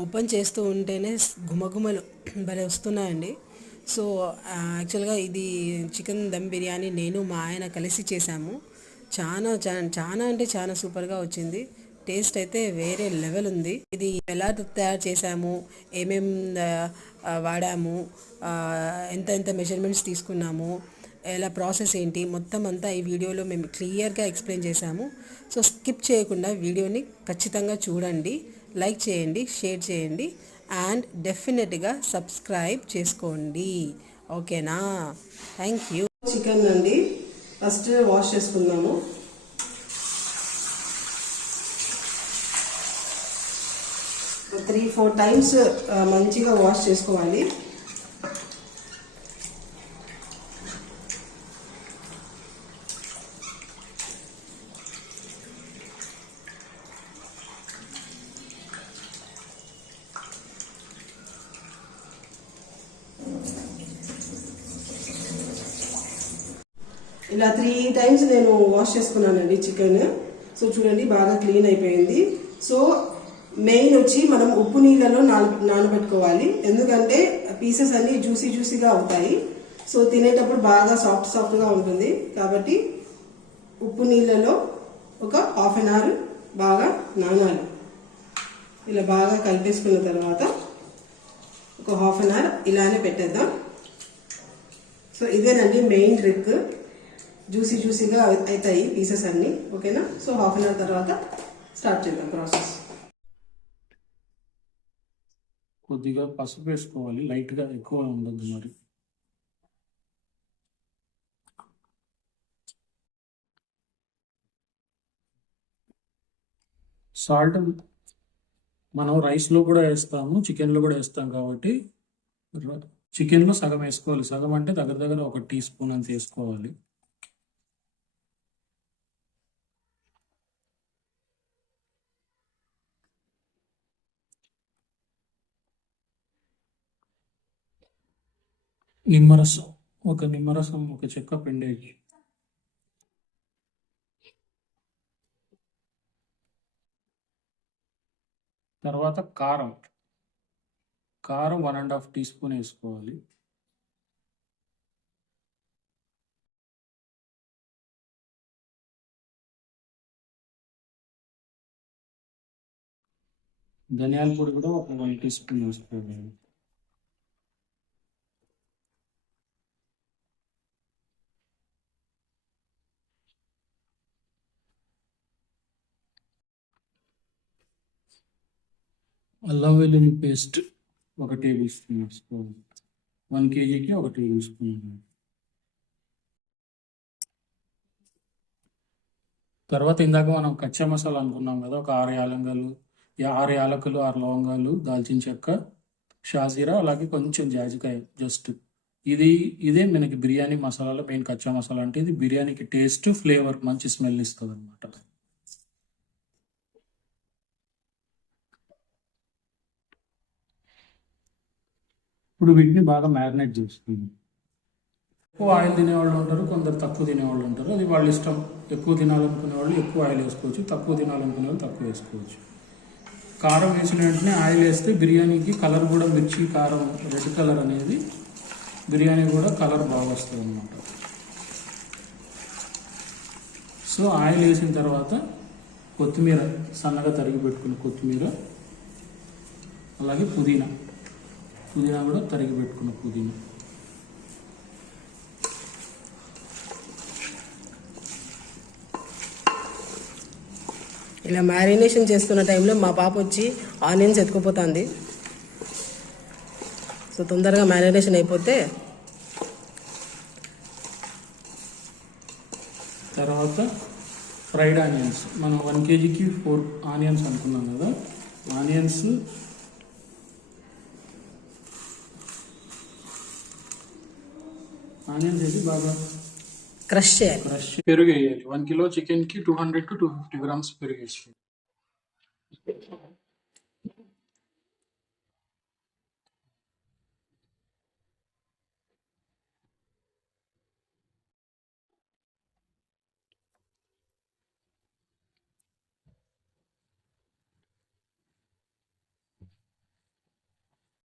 Open చేస్తూ ఉంటేనే ఘుమఘుమలు భలే వస్తున్నాయండి. సో యాక్చువల్గా ఇది చికెన్ దమ్ బిర్యానీ నేను మా ఆయన కలిసి చేశాము. చాలా అంటే చాలా సూపర్గా వచ్చింది. టేస్ట్ అయితే వేరే లెవెల్ ఉంది. ఇది ఎలా తయారు చేశాము, ఏమేం వాడాము, ఎంత ఎంత మెజర్మెంట్స్ తీసుకున్నాము, ఎలా ప్రాసెస్ ఏంటి మొత్తం అంతా ఈ వీడియోలో మేము క్లియర్గా ఎక్స్ప్లెయిన్ చేశాము. సో స్కిప్ చేయకుండా వీడియోని ఖచ్చితంగా చూడండి, లైక్ చేయండి, షేర్ చేయండి అండ్ డెఫినెట్గా సబ్స్క్రైబ్ చేసుకోండి. ఓకేనా? Thank you. చికెన్ అండి ఫస్ట్ వాష్ చేసుకుందాము. త్రీ ఫోర్ టైమ్స్ మంచిగా వాష్ చేసుకోవాలి. ఇలా 3 టైమ్స్ నేను వాష్ చేసుకున్నానండి చికెన్. సో చూడండి బాగా క్లీన్ అయిపోయింది. సో మెయిన్ వచ్చి మనం ఉప్పు నీళ్ళలో నానబెట్టుకోవాలి, ఎందుకంటే పీసెస్ అన్ని జ్యూసీగా అవుతాయి. సో తినేటప్పుడు బాగా సాఫ్ట్గా ఉంటుంది. కాబట్టి ఉప్పు నీళ్ళలో ఒక హాఫ్ అన్ అవర్ బాగా నానాలి. ఇలా బాగా కలిపేసుకున్న తర్వాత ఒక హాఫ్ అన్ అవర్ ఇలానే పెట్టేద్దాం. సో ఇదేనండి మెయిన్ ట్రిక్. జ్యూసీగా అవుతాయి పీసెస్ అన్ని. ఓకేనా? సో హాఫ్ అన్ అవర్ తర్వాత స్టార్ట్ చేద్దాం ప్రాసెస్. కొద్దిగా పసుపు వేసుకోవాలి, లైట్గా, ఎక్కువ ఉండదు. మరి సాల్ట్ మనం రైస్లో కూడా వేస్తాము, చికెన్లో కూడా వేస్తాం. కాబట్టి చికెన్లో సగం వేసుకోవాలి. సగం అంటే దగ్గర 1 టీ స్పూన్ అంత వేసుకోవాలి. నిమ్మరసం, ఒక చెక్క పిండేసి. తర్వాత కారం 1.5 టీ స్పూన్ వేసుకోవాలి. ధనియాల పొడి కూడా ఒక 1 టీ స్పూన్ వేసుకోవాలి. అల్లం వెల్లుల్లి పేస్ట్ 1 టేబుల్ స్పూన్ వేసుకోవాలి. 1 కేజీకి 1 టేబుల్ స్పూన్. తర్వాత ఇందాక మనం కచ్చా మసాలా అనుకున్నాం కదా, ఒక 6 యాలకులు, 6 లవంగాలు, దాల్చిన చెక్క, షాజీరా, అలాగే కొంచెం జాజికాయ. జస్ట్ ఇదే మనకి బిర్యానీ మసాలాలో మెయిన్ కచ్చా మసాలా. అంటే ఇది బిర్యానీకి టేస్ట్, ఫ్లేవర్, మంచి స్మెల్ ఇస్తుంది అనమాట. ఇప్పుడు వీటిని బాగా మ్యారినేట్ చేసుకుందాం. ఎక్కువ ఆయిల్ తినేవాళ్ళు ఉంటారు, కొందరు తక్కువ తినేవాళ్ళు ఉంటారు. అది వాళ్ళ ఇష్టం. ఎక్కువ తినాలనుకునే వాళ్ళు ఎక్కువ ఆయిల్ వేసుకోవచ్చు, తక్కువ తినాలనుకునే వాళ్ళు తక్కువ వేసుకోవచ్చు. కారం వేసిన వెంటనే ఆయిల్ వేస్తే బిర్యానీకి కలర్ కూడా, మిర్చి కారం రెడ్ కలర్ అనేది బిర్యానీ కూడా కలర్ బాగా వస్తుంది అన్నమాట. సో ఆయిల్ వేసిన తర్వాత కొత్తిమీర, సన్నగా తరిగి పెట్టుకున్న కొత్తిమీర, అలాగే పుదీనా కూడా తరిగి పెట్టుకున్న పుదీనా. ఇలా మ్యారినేషన్ చేస్తున్న టైంలో మా పాప వచ్చి ఆనియన్స్ ఎత్తుకుపోతుంది. సో తొందరగా మ్యారినేషన్ అయిపోతే తర్వాత ఫ్రైడ్ ఆనియన్స్. మనం 1 కేజీకి 4 ఆనియన్స్ అనుకున్నాం కదా. ఆనియన్స్ వేసి బాగా క్రష్ చేయాలి. పెరుగు వేయాలి. 1 కిలో చికెన్కి 200 to 250 గ్రామ్స్ పెరుగు వేసుకోవాలి.